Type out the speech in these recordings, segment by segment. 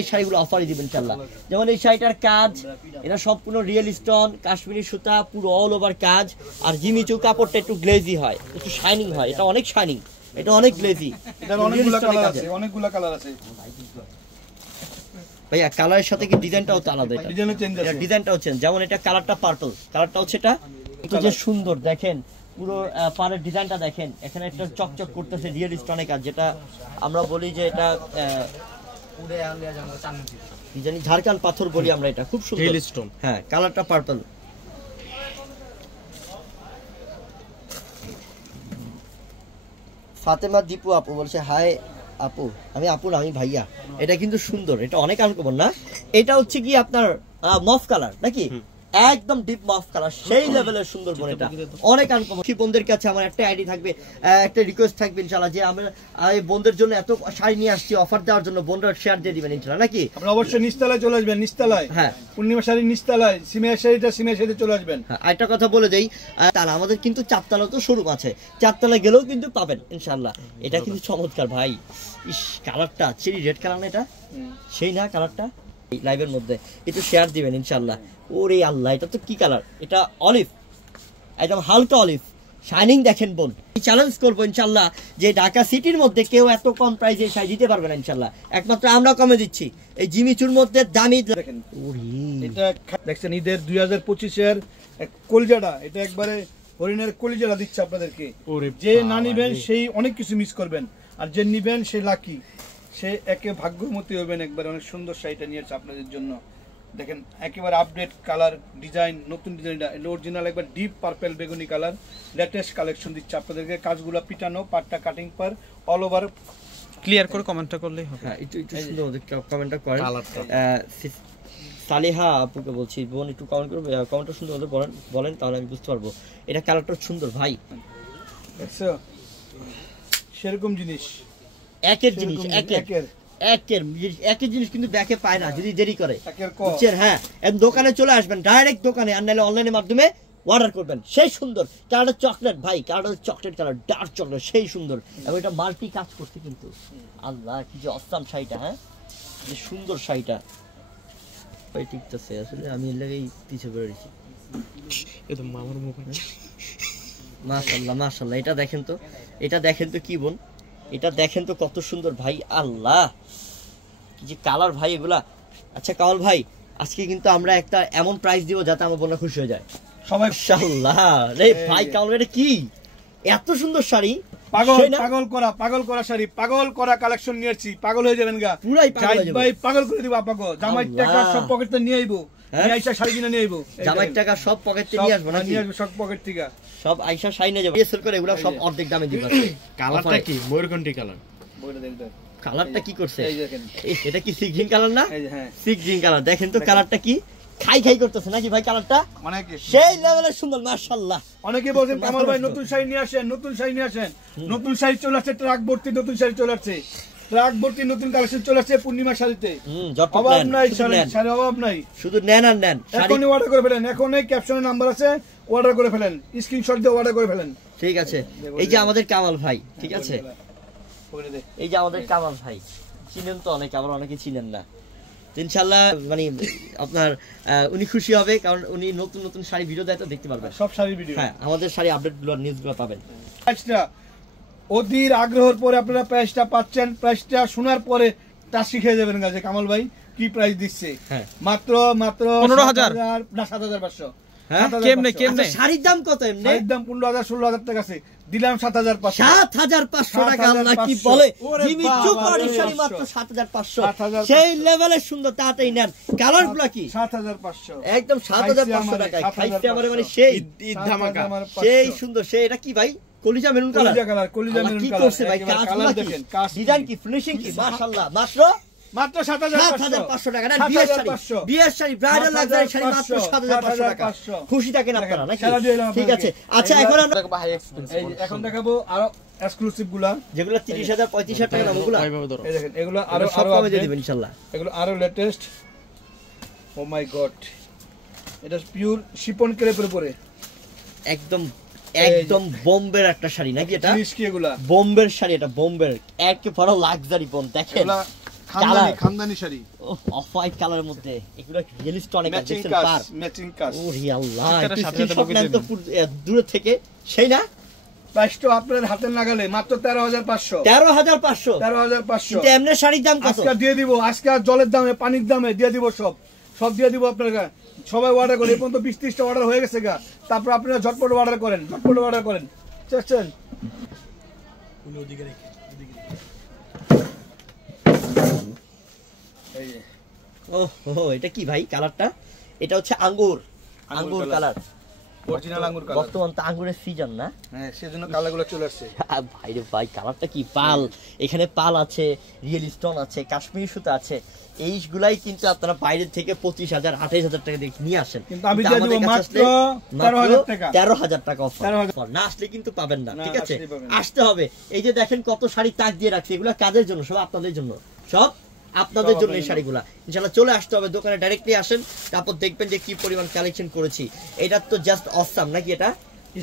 এই শাড়িগুলো অফারে দিবেন ইনশাআল্লাহ। যেমন এই শাড়িটার কাজ, এটা সম্পূর্ণ রিয়েল স্টোন, কাশ্মীরি সুতা, পুরো অল ওভার কাজ। আর জিমিচু কাপড়টা একটু গ্লেজি হয়, একটু শাইনিং হয়, এটা অনেক শাইনিং, এটা অনেক গ্লেজি। এটার অনেকগুলো কালার আছে, অনেকগুলো কালার আছে ভাইয়া। কালারের সাথে কি ডিজাইনটাও তো আলাদা, এটা ডিজাইনও চেঞ্জ আছে, ডিজাইনটাও চেঞ্জ। যেমন এটা কালারটা পার্পল, কালারটা হচ্ছে এটা একটু যে সুন্দর দেখেন, পুরো পাড়ের ডিজাইনটা দেখেন, এখানে একটা চকচক করতেছে রিয়েল স্টোনের কাজ, যেটা আমরা বলি যে এটা কি জানি ঝাড়খান্ড পাথর বলি আমরা, এটা খুব সুন্দর রিয়েল স্টোন। হ্যাঁ, কালারটা পার্পল। ফাতেমা দীপু আপু বলছে হাই আপু, আমি আপু না, আমি ভাইয়া। এটা কিন্তু সুন্দর, এটা অনেক আনকমন না? এটা হচ্ছে কি আপনার মফ কালার নাকি, একদম ডিপ মফ কালার, সেই লেভেলের সুন্দর বোন, এটা অনেক আনকমন। বোনদের কাছে আমার একটা আইডি থাকবে, একটা রিকোয়েস্ট থাকবে ইনশাআল্লাহ, যে আমরা এই বোনদের জন্য এত শাড়ি নিয়ে আসছি অফার দেওয়ার জন্য, বোনরা শেয়ার দিয়ে দিবেন ইনশাআল্লাহ নাকি? আপনারা অবশ্যই নিচতলায় চলে আসবেন, নিচতলায়। হ্যাঁ, পূর্ণিমা শাড়ি নিচতলায়, সিমের শাড়িটা সিমের শাড়িতে চলে আসবেন। হ্যাঁ, একটা কথা বলে দেই, তার আমাদের কিন্তু চারতলা তো শোরুম আছে, চারতলা গেলেও কিন্তু পাবেন ইনশাআল্লাহ। এটা কিন্তু চমৎকার ভাই, ইস কালারটা চেরি রেড কালার না, এটা সেই না কালারটা? এই লাইভের মধ্যে একটু শেয়ার দিবেন ইনশাআল্লাহ। ওরে আল্লাহ, এটা তো কি কালার, এটা অলিভ, একদম হালকা অলিভ, শাইনিং দেখেন বোন। চ্যালেঞ্জ করবো ইনশাআল্লাহ যে ঢাকা সিটির মধ্যে কেউ এত কম প্রাইসে শাড়ি দিতে পারবে না ইনশাআল্লাহ, একমাত্র আমরা কমে দিচ্ছি এই জিমিচুর মধ্যে দামি। দেখেন এটা দেখছেন ঈদের 2025-এর কলিজাটা, এটা একবারে হরিণের কলিজাটা দিচ্ছে আপনাদেরকে। যে না নিবেন সেই অনেক কিছু মিস করবেন, আর যে নিবেন সে লাকি, সে একে ভাগ্যমতী হবেন। একবারে অনেক সুন্দর শাড়িটা নিয়েছে আপনাদের জন্য। দেখেন একেবারে আপডেট কালার ডিজাইন, নতুন ডিজাইনটা অরিজিনাল, একবার ডিপ পার্পল বেগুনি কালার, লেটেস্ট কালেকশন দিচ্ছে আপনাদেরকে। কাজগুলো পিটানো, পাটটা কাটিং পার, অল ওভার। ক্লিয়ার করে কমেন্টটা করলেই হবে। হ্যাঁ, একটু সুন্দর কমেন্টটা করেন। সালিহা আপুকে বলছি, বোন একটু কমেন্ট করবে, কমেন্টটা সুন্দর হলে বলেন, তাহলে আমি বুঝতে পারবো এটা কালারটা সুন্দর ভাই। দেখছো সেরকম জিনিস, একের জিনিস, একের জিনিস কিন্তু ব্যাকে পায় না যদি দেরি করে। হ্যাঁ, দোকানে চলে আসবেন, ডাইরেক্ট দোকানে, আর নাহলে অনলাইনের মাধ্যমে অর্ডার করবেন। সেই সুন্দর কালারটা চকলেট ভাই, কালারটা চকলেট কালার, ডার্ক চকলেট, সেই সুন্দর। এবং এটা মাল্টি কাজ করছে কিন্তু, আল্লাহ কি যে অসাম শাড়িটা, হ্যাঁ যে সুন্দর শাড়িটা ভাই। ঠিকঠাক আসলে আমি এর লাগেই পিছিয়ে পড়ে রয়েছি। মাশাআল্লাহ মাশাআল্লাহ, এটা দেখেন তো, এটা দেখেন তো কি বোন, এটা দেখেন তো কত সুন্দর ভাই, আল্লাহ কি যে কালার ভাই এগুলা। আচ্ছা কামাল ভাই, আজকে কিন্তু আমরা একটা এমন প্রাইস দিব যাতে আমার বোনরা খুশি হয়ে যায় সবাই। মাশাআল্লাহ রে ভাই, কামাল এটা কি এত সুন্দর শাড়ি, পাগল করা শাড়ি, পাগল করা কালেকশন নিয়েছি, পাগল হয়ে যাবেন গা পুরাই ভাই, পাগল করে দিব আপনাকে। জামাই টাকা সব পকেটে নিয়ে আইবো, আইসা শাড়ি কিনে নিয়ে আইবো, জামাই টাকা সব পকেটে নিয়ে আসবো না, নিয়ে আসবো সব পকেট থেকে, সব আইসা শাড়ি নিয়ে যাবো, সেল করে এগুলা সব অর্ধেক দামে দিব। কালারটা কি ময়ূরকণ্ঠী কালার, বইটা দেখবেন কালারটা কি করছে, এই দেখেন এটা কি সি গ্রিন কালার না? হ্যাঁ সি গ্রিন কালার, দেখেন তো কালারটা কি খাই করতেছে নাকি ভাই, কালারটা অনেকে সেই লেভেলের সুন্দর মাশাআল্লাহ। অনেকে বলেন কামাল ভাই নতুন শাড়ি নিয়ে আসেন, নতুন শাড়ি নিয়ে আসেন, নতুন শাড়ি চলে আসছে, ট্রাক ভর্তি নতুন শাড়ি চলে আসছে, ট্রাক ভর্তি নতুন কালেকশন চলে আসছে পূর্ণিমা শাড়িতে। অভাব নাই শাড়ি, অভাব নাই, শুধু নেন আর নেন। এখনই অর্ডার করে ফেলেন, এখনই ক্যাপশনে নাম্বার আছে, অর্ডার করে ফেলেন, স্ক্রিনশট দিয়ে অর্ডার করে ফেলেন। ঠিক আছে, এই যে আমাদের কামাল ভাই, ঠিক আছে, এই যে আমাদের কামাল ভাই, চিনেন তো অনেকে, আবার অনেকে চিনেন না। ইনশাআল্লাহ মানে আপনার উনি খুশি হবে, কারণ উনি নতুন নতুন শাড়ি ভিডিও দেয় তো দেখতে পারবেন, সব শাড়ি ভিডিও। হ্যাঁ, আমাদের শাড়ি আপডেটগুলো নিউজগুলো পাবেন। প্রাইসটা অধীর আগ্রহের পরে আপনারা প্রাইসটা পাচ্ছেন, প্রাইসটা শোনার পরে তা শিখে যাবেন গাছে কামাল ভাই কি প্রাইস দিচ্ছে। হ্যাঁ, মাত্র 15,000 না 7,500। হ্যাঁ, কেমনে শাড়ির দাম কত? এমনি শাড়ির দাম 15,000 16,000 টাকা আছে, দিলাম 7,500। 7,500 টাকা, আল্লাহ কি বলে, জিমিচু পাড়ি শাড়ি মাত্র 7,500, সেই লেভেলের সুন্দর। তাড়াতাড়ি নেন, কালারগুলো কি 7,500, একদম 7,500 টাকায় খাইছে আমারে, মানে সেই ঈদ ধামাকা, সেই সুন্দর। সেই এটা কি ভাই, কলিজা মেরুন কালার, কলিজা মেরুন কি কালার করছে ভাই, কালার দেখেন, ডিজাইন কি, ফিনিশিং কি, মাশাআল্লাহ। মাত্র 7,500 টাকা না, বিয়ের শাড়ি ব্রাইডাল লাক্সারি শাড়ি মাত্র 7,500 টাকা। খুশি থাকেন আপনারা নাকি? ঠিক আছে, আচ্ছা এখন দেখাবো আরো এক্সক্লুসিভ গুলা, যেগুলো 30,000 35,000 টাকা দাম, ওগুলো এই দেখেন, এগুলো আরো কমে দিয়ে দিবেন ইনশাআল্লাহ, এগুলো আরো লেটেস্ট। ও মাই গড, এটা পিওর শিফন ক্রেপের উপরে একদম একদম বোম্বের একটা শাড়ি নাকি, এটা জিনিস কি এগুলা বোম্বের শাড়ি, এটা বোম্বের একেবারে লাক্সারি বোন। দেখেন কালার, খানদানি শাড়ি, অফ হোয়াইট কালারের মধ্যে এগুলো রিয়েল স্টোনে কাজ ম্যাচিং দেখছেন কাজ, পার। ম্যাচিং কাজ। ওরে আল্লাহ, ঠিকানা একটু সাথে সাথে স্ক্রিনশট বলে নেন তো দূরে থেকে, সেই না? প্রাইসটা আপনার হাতের নাগালে মাত্র 13,500। 13,500। 13,500 কিন্তু এমনি শাড়ির দাম কত? আজকে দিয়ে দিব, আজকে আর জলের দামে পানির দামে দিয়ে দিব, সব দিয়ে দিব আপনারা। সবাই অর্ডার করেন, এই পর্যন্ত 20-30টা অর্ডার হয়ে গেছে গা। তারপর আপনারা ঝটপট অর্ডার করেন, চাচ্ছেন এই যে ও এটা কি ভাই কালারটা? এটা হচ্ছে আঙ্গুর কালার, অরিজিনাল আঙ্গুর কালার। বর্তমান তো আঙ্গুরের সিজন না? হ্যাঁ, সেজন্য কালারগুলো চলে আসছে। ভাই রে ভাই, কালারটা কি পাল, এখানে পাল আছে, রিয়েল স্টোন আছে, কাশ্মীরি সুতা আছে, এইগুলাই কিন্তু আপনারা বাইরে থেকে 25,000 28,000 টাকা দিয়ে নিয়ে আসেন, কিন্তু আমি দিয়ে দিব মাত্র 13,000 টাকা। 13,000 টাকা অফার। 13,000 না আসলে কিন্তু পাবেন না, না, ঠিক আছে? আসলেই পাবেন না। আসতে হবে। এই যে দেখেন কত শাড়ি তাক দিয়ে রাখছে, এগুলো কাজের জন্য, সব আপনাদের জন্য, সব আপনাদের জন্য এই শাড়িগুলা। ইনশাআল্লাহ চলে আসতে হবে দোকানে, ডাইরেক্টলি আসেন, তারপর দেখবেন যে কি পরিমাণ কালেকশন করেছি। এটা তো জাস্ট অসাম নাকি? এটা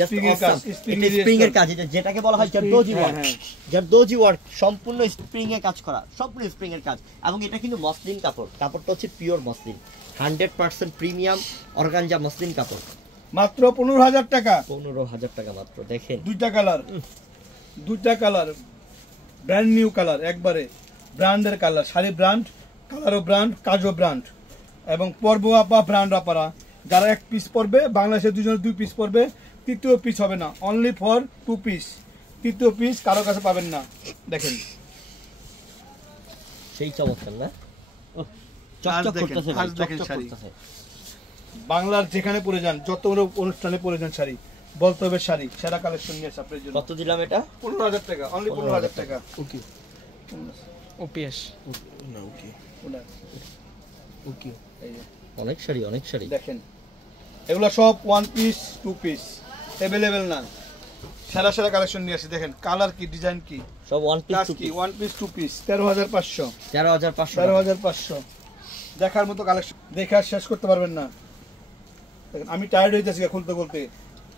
স্প্রিং এর কাজ, যেটাকে বলা হয় জারদোজি ওয়ার্ক। জারদোজি ওয়ার্ক সম্পূর্ণ স্প্রিং এ কাজ করা, সম্পূর্ণ স্প্রিং এর কাজ। এবং এটা কিন্তু মসলিন কাপড়, কাপড়টা হচ্ছে pure muslin, 100% premium organza muslin কাপড়। মাত্র 15,000 টাকা। 15,000 টাকা মাত্র। দেখেন দুইটা কালার, ব্র্যান্ড নিউ কালার, একবারে ব্র্যান্ডের কালার। শাড়ি ব্র্যান্ড, কালারও ব্র্যান্ড, কাজও ব্র্যান্ড। এবং পরবো আপা ব্র্যান্ড আপারা, যারা এক পিস পরবে, বাংলাদেশে দুজনে 2 পিস পরবে, তৃতীয় পিস হবে না, অনলি ফর 2 পিস। তৃতীয় পিস কারো কাছে পাবেন না। দেখেন সেই চমৎকার না? চকচক করতেছে ভাই, চকচক করতেছে। বাংলার যেখানে পরে যান, যত বড় অনুষ্ঠানে পরে যান, শাড়ি বলতে হবে শাড়ি সেরা কালেকশন নিয়ে আসে আপনার জন্য। কত দিলাম এটা? 15,000 টাকা, অনলি 15,000 টাকা। ওকে ওপিএস না, ওকে এই যে অনেক শাড়ি, অনেক শাড়ি দেখেন, এগুলো সব 1 পিস 2 পিস अवेलेबल না, সেরা কালেকশন নিয়ে আসি। দেখেন কালার কি, ডিজাইন কি, সব 1 পিস 2 কি, পিস। 1 piece 2 piece. 13,500। 13,500 দেখার মতো কালেকশন, দেখে আর শেষ করতে পারবেন না। দেখেন আমি টায়ার্ড হইতেছি খুলতে,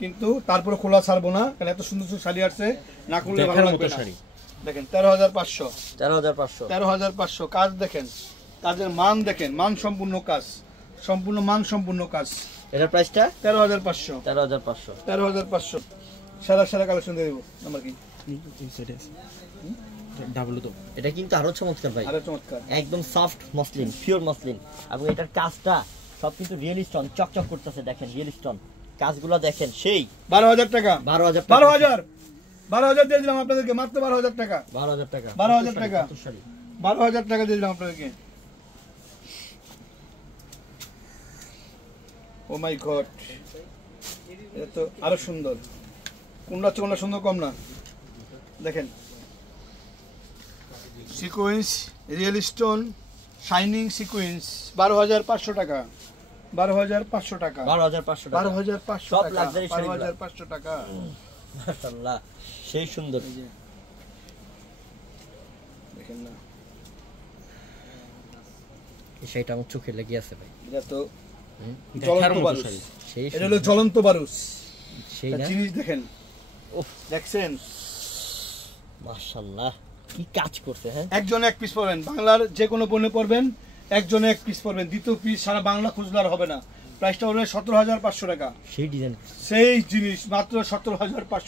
কিন্তু তারপরে খোলা ছাড়বো না, কারণ এত সুন্দর সুন্দর শাড়ি আসছে, না খুললে ভালো লাগবে না। দেখেন 13,500। 13,500 কাজ দেখেন, কাজের মান দেখেন, মান সম্পূর্ণ কাজ, সম্পূর্ণ মান সম্পূর্ণ কাজ। এটার প্রাইসটা 13,500। 13,500 সেরা কালেকশন দিয়ে দেবো। নাম্বার কি? ডাবল তো এটা কিন্তু আরো চমৎকার ভাই, আরে চমৎকার, একদম সফট মসলিন, পিওর মসলিন। এবং এটার কাজটা সব কিন্তু রিয়েল স্টোন, চকচক করতেছে। দেখেন রিয়েল স্টোন কাজগুলো দেখেন, সেই 12,000 টাকা। 12,000 দিয়ে দিলাম আপনাদেরকে, মাত্র 12,000 টাকা। 12,000 টাকা 12,000 টাকা। কত শাড়ি? 12,000 টাকা দিয়ে দিলাম আপনাদেরকে। ও মাই গড, এটা তো আরো সুন্দর। কোনটা সুন্দর কম না? দেখেন sequence, real stone, shining sequence, 12,500 টাকা। 12,500 টাকা। 12,500 টাকা 12,500 সব টাকা। লাক্সারি শাড়ি। 12,500 টাকা। মাশাআল্লাহ, সেই সুন্দর। দেখেন না, সেটা আমার চোখে লেগে আছে ভাই, এটা তো দেখার জ্বলন্ত মতো বারুস। শাড়ি। সেই এটা হলো জ্বলন্ত বারুস। সেই একটা না? জিনিস দেখেন, উফ, দেখছেন মাশাআল্লাহ কি কাজ করছে। হ্যাঁ, একজন এক পিস পড়বেন, বাংলার যে কোনো বনে পড়বেন, একজনে এক পিস পড়বেন, দ্বিতীয় পিস সারা বাংলা খুঁজলে আর হবে না। প্রাইসটা হবে 17,500 টাকা। সেই ডিজাইন। সেই জিনিস মাত্র 17,500।